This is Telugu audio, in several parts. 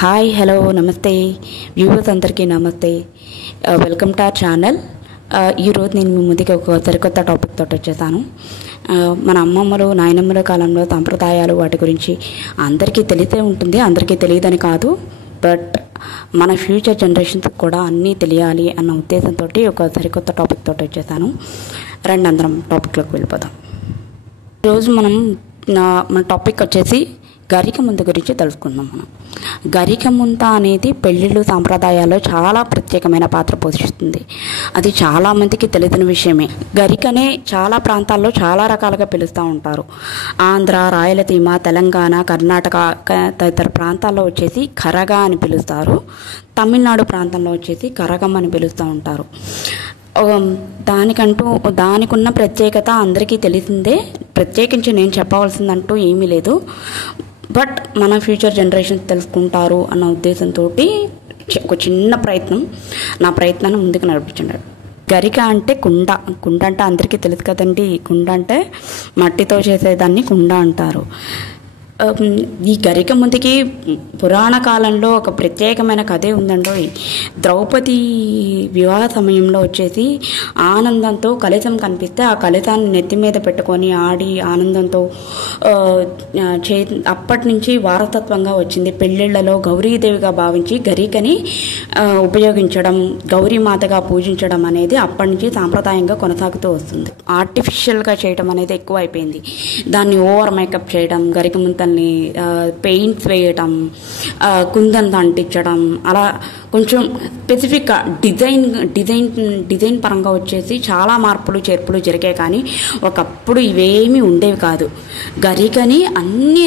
హాయ్ హలో నమస్తే వ్యూవర్స్ అందరికీ నమస్తే. Welcome to our channel. ఈరోజు నేను మీ ముందుకి ఒక సరికొత్త టాపిక్ తోటి వచ్చేసాను. మన అమ్మమ్మలు నాయనమ్మల కాలంలో సాంప్రదాయాలు వాటి గురించి అందరికీ తెలిసే ఉంటుంది, అందరికీ తెలియదని కాదు. బట్ మన ఫ్యూచర్ జనరేషన్స్కి కూడా అన్నీ తెలియాలి అన్న ఉద్దేశంతో ఒక సరికొత్త టాపిక్ తోటి వచ్చేసాను. రండి అందరం టాపిక్లోకి వెళ్ళిపోదాం. ఈరోజు మన టాపిక్ వచ్చేసి గరిక ముంత గురించి తెలుసుకుందాం. మనం గరిక ముంత అనేది పెళ్ళిళ్ళు సాంప్రదాయాల్లో చాలా ప్రత్యేకమైన పాత్ర పోషిస్తుంది. అది చాలామందికి తెలిసిన విషయమే. గరికనే చాలా ప్రాంతాల్లో చాలా రకాలుగా పిలుస్తూ ఉంటారు. ఆంధ్ర, రాయలసీమ, తెలంగాణ, కర్ణాటక తదితర ప్రాంతాల్లో వచ్చేసి కరగా అని పిలుస్తారు. తమిళనాడు ప్రాంతంలో వచ్చేసి కరగం అని పిలుస్తూ ఉంటారు. దానికున్న ప్రత్యేకత అందరికీ తెలిసిందే. ప్రత్యేకించి నేను చెప్పవలసిందంటూ ఏమీ లేదు. బట్ మన ఫ్యూచర్ జనరేషన్ తెలుసుకుంటారు అన్న ఉద్దేశంతో ఒక చిన్న ప్రయత్నం, నా ప్రయత్నాన్ని ముందుకు నడిపించండి. గరిక అంటే కుండ. కుండ అంటే అందరికీ తెలుసు కదండి. కుండ అంటే మట్టితో చేసేదాన్ని కుండ అంటారు. ఈ గరిక ముందుకి పురాణ కాలంలో ఒక ప్రత్యేకమైన కథే ఉందండి. ద్రౌపది వివాహ సమయంలో వచ్చేసి ఆనందంతో కలశం కనిపిస్తే ఆ కలశాన్ని నెత్తి మీద పెట్టుకొని ఆడి ఆనందంతో అప్పటి నుంచి వారసత్వంగా వచ్చింది. పెళ్ళిళ్లలో గౌరీదేవిగా భావించి గరికని ఉపయోగించడం, గౌరీమాతగా పూజించడం అనేది అప్పటి నుంచి సాంప్రదాయంగా కొనసాగుతూ వస్తుంది. ఆర్టిఫిషియల్గా చేయడం అనేది ఎక్కువ అయిపోయింది. దాన్ని ఓవర్ మేకప్ చేయడం, గరిక ముంత పెయింట్స్ వేయటం, కుందన్ అంటించడం, అలా కొంచెం స్పెసిఫిక్గా డిజైన్ పరంగా వచ్చేసి చాలా మార్పులు చేర్పులు జరిగాయి. కానీ ఒకప్పుడు ఇవేమీ ఉండేవి కాదు. గరికని అన్నీ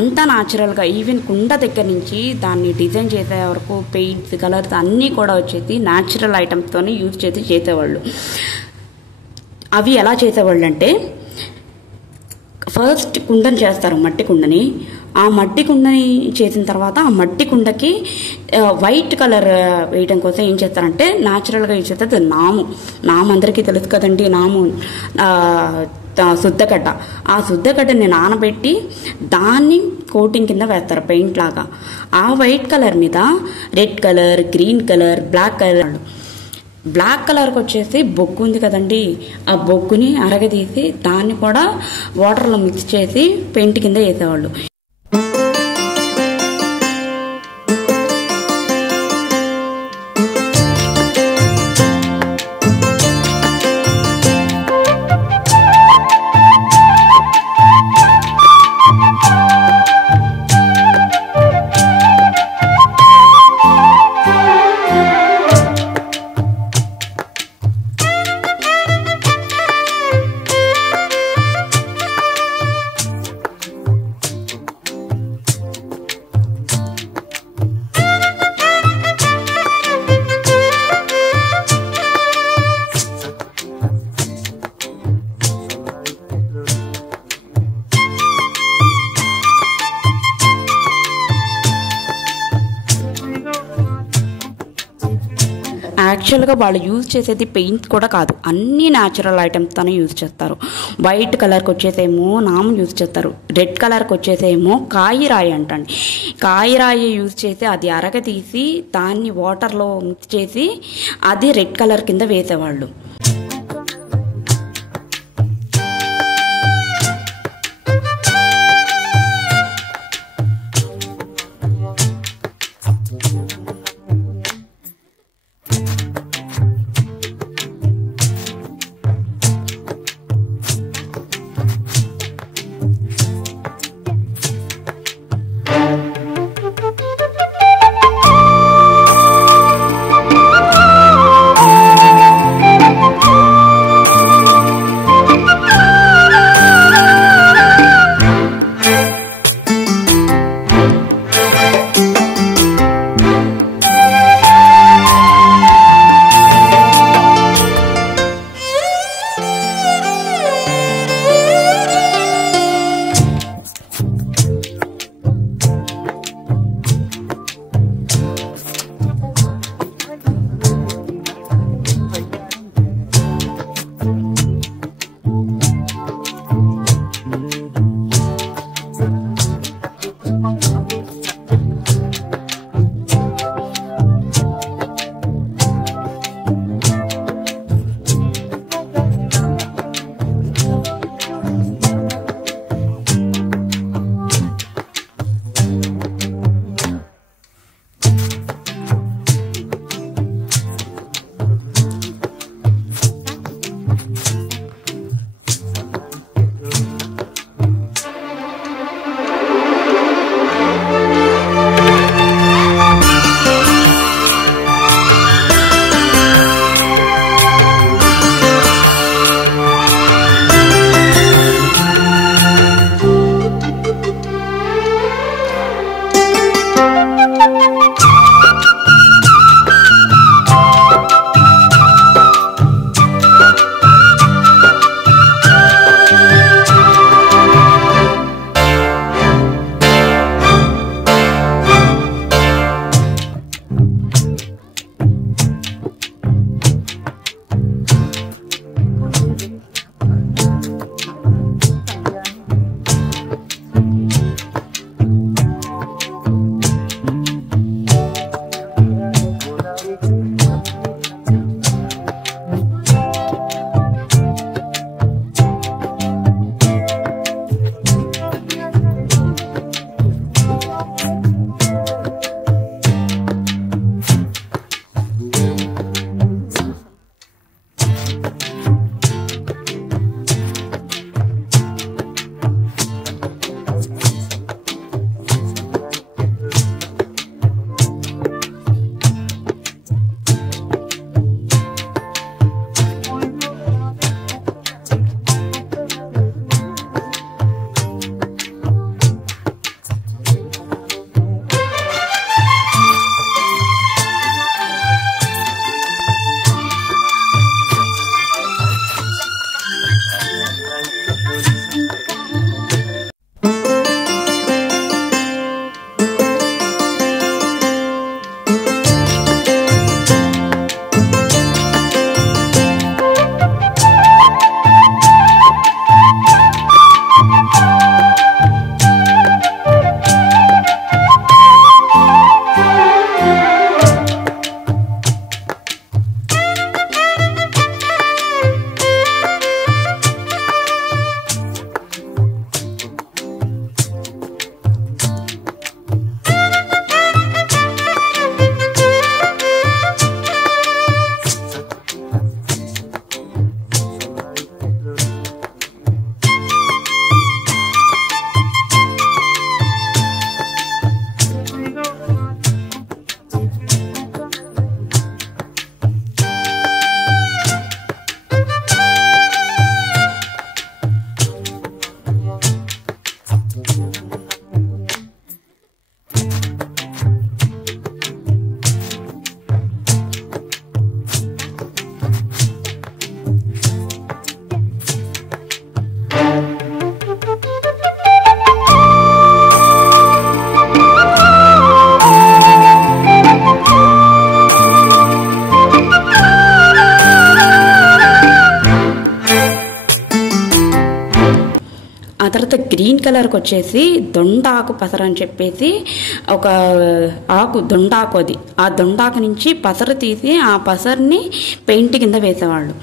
అంతా న్యాచురల్గా ఈవెన్ కుండ దగ్గర నుంచి దాన్ని డిజైన్ చేసే వరకు పెయింట్స్, కలర్స్ అన్నీ కూడా వచ్చేసి న్యాచురల్ ఐటమ్స్తోనే యూజ్ చేసేవాళ్ళు. అవి ఎలా చేసేవాళ్ళు అంటే, ఫస్ట్ కుండని చేస్తారు, మట్టి కుండని. ఆ మట్టి కుండని చేసిన తర్వాత ఆ మట్టి కుండకి వైట్ కలర్ వేయడం కోసం ఏం చేస్తారంటే న్యాచురల్గా యూజ్ చేస్తారు నాము అందరికీ తెలుసు కదండి. శుద్ధగడ్డ. ఆ శుద్ధగడ్డని నానబెట్టి దాన్ని కోటింగ్ కింద వేస్తారు, పెయింట్ లాగా. ఆ వైట్ కలర్ మీద red colour, green colour, black కలర్కి వచ్చేసి బొగ్గు ఉంది కదండి. ఆ బొగ్గుని అరగదీసి దాన్ని కూడా వాటర్లో మిక్స్ చేసి పెయింట్ కింద వేసేవాళ్ళు. యాక్చువల్గా వాళ్ళు యూజ్ చేసేది పెయింట్ కూడా కాదు, అన్ని న్యాచురల్ ఐటమ్స్తోనే యూజ్ చేస్తారు. వైట్ కలర్కి వచ్చేసేమో నాము యూజ్ చేస్తారు, రెడ్ కలర్కి వచ్చేసేమో కాయిరాయి అంటండి. కాయిరాయి యూజ్ చేసి అది అరగతీసి దాన్ని వాటర్లో మిక్స్ చేసి అది రెడ్ కలర్ కింద వేసేవాళ్ళు. తర్వాత గ్రీన్ కలర్కి వచ్చేసి దొండాకు పసరు అని చెప్పేసి ఒక ఆకు, దొండాకు. అది ఆ దొండాకు నుంచి పసరు తీసి ఆ పసరుని పెయింట్ కింద వేసేవాళ్ళు.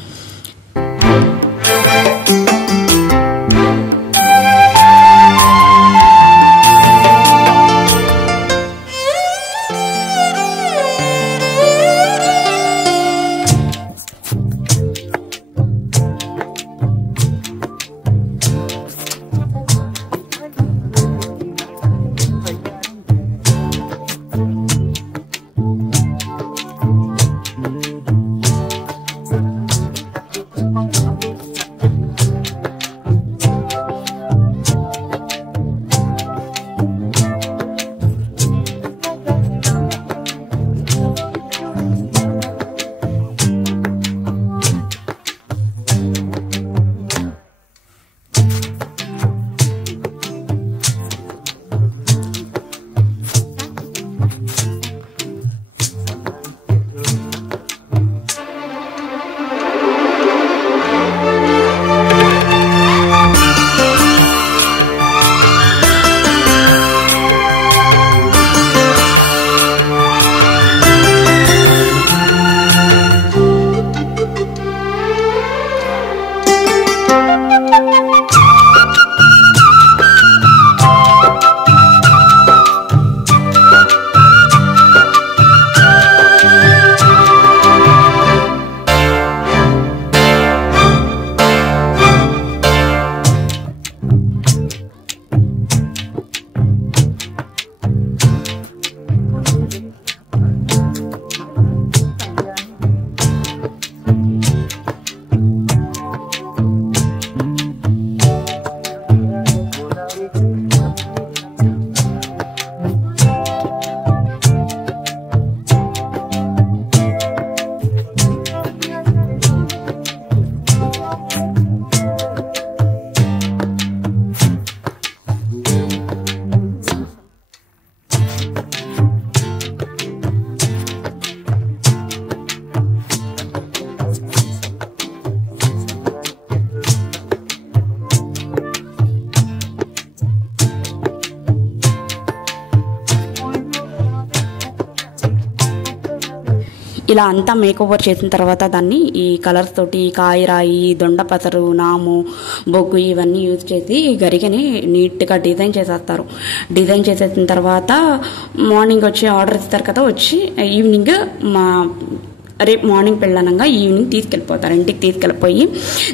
ఇలా అంతా మేక్ ఓవర్ చేసిన తర్వాత దాన్ని ఈ కలర్స్ తోటి కాయరాయి, దొండ పసరు, నాము, బొగ్గు ఇవన్నీ యూజ్ చేసి గరికని నీట్గా డిజైన్ చేసేస్తారు. డిజైన్ చేసేసిన తర్వాత మార్నింగ్ వచ్చి ఆర్డర్ ఇస్తారు కదా, వచ్చి ఈవినింగ్ రేపు మార్నింగ్ పెళ్ళనంగా ఈవినింగ్ తీసుకెళ్ళిపోతారు. ఇంటికి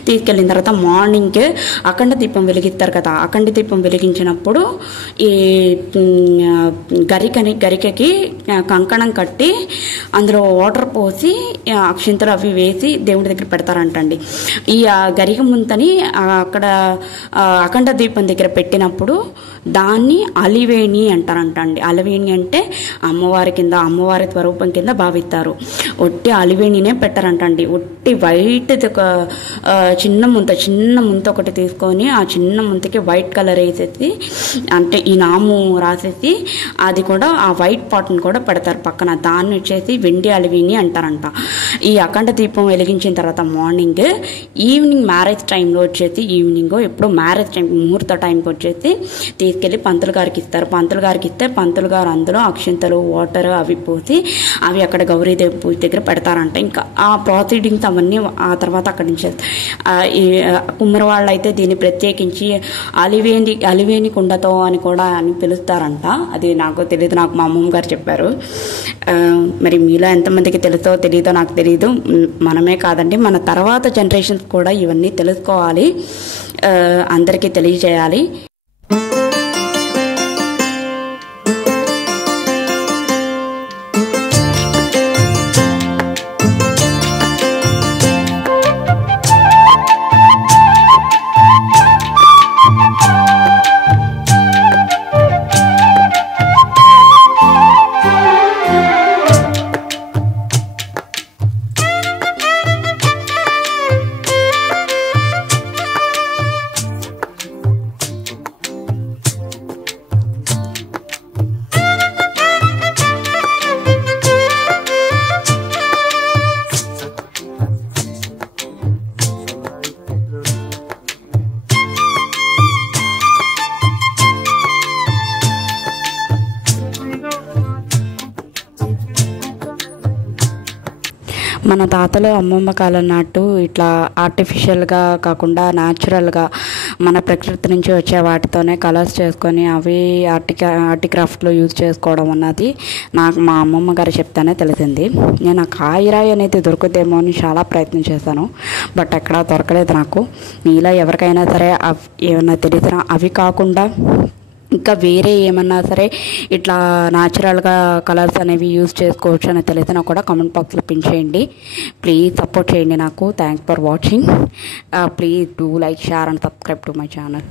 తీసుకెళ్ళిన తర్వాత మార్నింగ్ అఖండ దీపం వెలిగిస్తారు కదా, అఖండ దీపం వెలిగించినప్పుడు ఈ గరికకి కంకణం కట్టి అందులో వాటర్ పోసి అక్షింతలు అవి వేసి దేవుడి దగ్గర పెడతారంటండి. ఈ గరిక ముంతని అక్కడ అఖండ దీపం దగ్గర పెట్టినప్పుడు దాన్ని అలివేణి అంటారంటండి. అలివేణి అంటే అమ్మవారి స్వరూపం కింద భావిస్తారు. ఒట్టి అలివేణినే పెట్టారంటండి. ఒట్టి వైట్ ఒక చిన్న ముంత ఒకటి తీసుకొని ఆ చిన్న ముంతకి వైట్ కలర్ వేసేసి, అంటే ఈ నాము రాసేసి అది కూడా ఆ వైట్ పాట్ని కూడా పెడతారు పక్కన. దాన్ని వచ్చేసి వెండి అలివేణి అంటారంట. ఈ అఖండ దీపం వెలిగించిన తర్వాత మార్నింగ్, ఈవినింగ్ మ్యారేజ్ టైంలో వచ్చేసి ఎప్పుడు మ్యారేజ్ టైం ముహూర్త టైంకి వచ్చేసి తీసుకెళ్ళి పంతులు గారికి ఇస్తారు. పంతులు గారికి ఇస్తే పంతులు గారు అందులో అక్షింతలు, వాటర్ అవి పోసి అవి అక్కడ గౌరీదేవి పూజ దగ్గర పెడతారంట. ఇంకా ఆ ప్రొసీడింగ్స్ అవన్నీ ఆ తర్వాత అక్కడి నుంచి ఈ కుమ్మరి వాళ్ళు అయితే దీన్ని ప్రత్యేకించి అలివేణి కుండతో అని కూడా పిలుస్తారంట. అది నాకు తెలియదు, నాకు మా అమ్మమ్మ గారు చెప్పారు. మరి మీలో ఎంతమందికి తెలుసో తెలియదో నాకు తెలియదు. మనమే కాదండి, మన తర్వాత జనరేషన్స్ కూడా ఇవన్నీ తెలుసుకోవాలి, అందరికీ తెలియజేయాలి. మన తాతలు అమ్మమ్మ కాలం నాటు ఇట్లా ఆర్టిఫిషియల్గా కాకుండా న్యాచురల్గా మన ప్రకృతి నుంచి వచ్చే వాటితోనే కలర్స్ చేసుకొని అవి ఆర్టిక్రాఫ్ట్లో యూజ్ చేసుకోవడం అన్నది నాకు మా అమ్మమ్మ గారు చెప్తానే తెలిసింది. నేను ఆ కాయిరాయి అనేది దొరుకుతేమో అని చాలా ప్రయత్నం చేశాను, బట్ ఎక్కడా దొరకలేదు నాకు. మీలో ఎవరికైనా సరే ఏమైనా తెలిసినా అవి కాకుండా ఇంకా వేరే ఏమన్నా సరే ఇట్లా న్యాచురల్గా కలర్స్ అనేవి యూజ్ చేసుకోవచ్చు అని తెలిసినా కూడా కామెంట్ బాక్స్లో పిన్ చేయండి. ప్లీజ్ సపోర్ట్ చేయండి నాకు. Thanks for watching. Please do like, share and subscribe to my channel.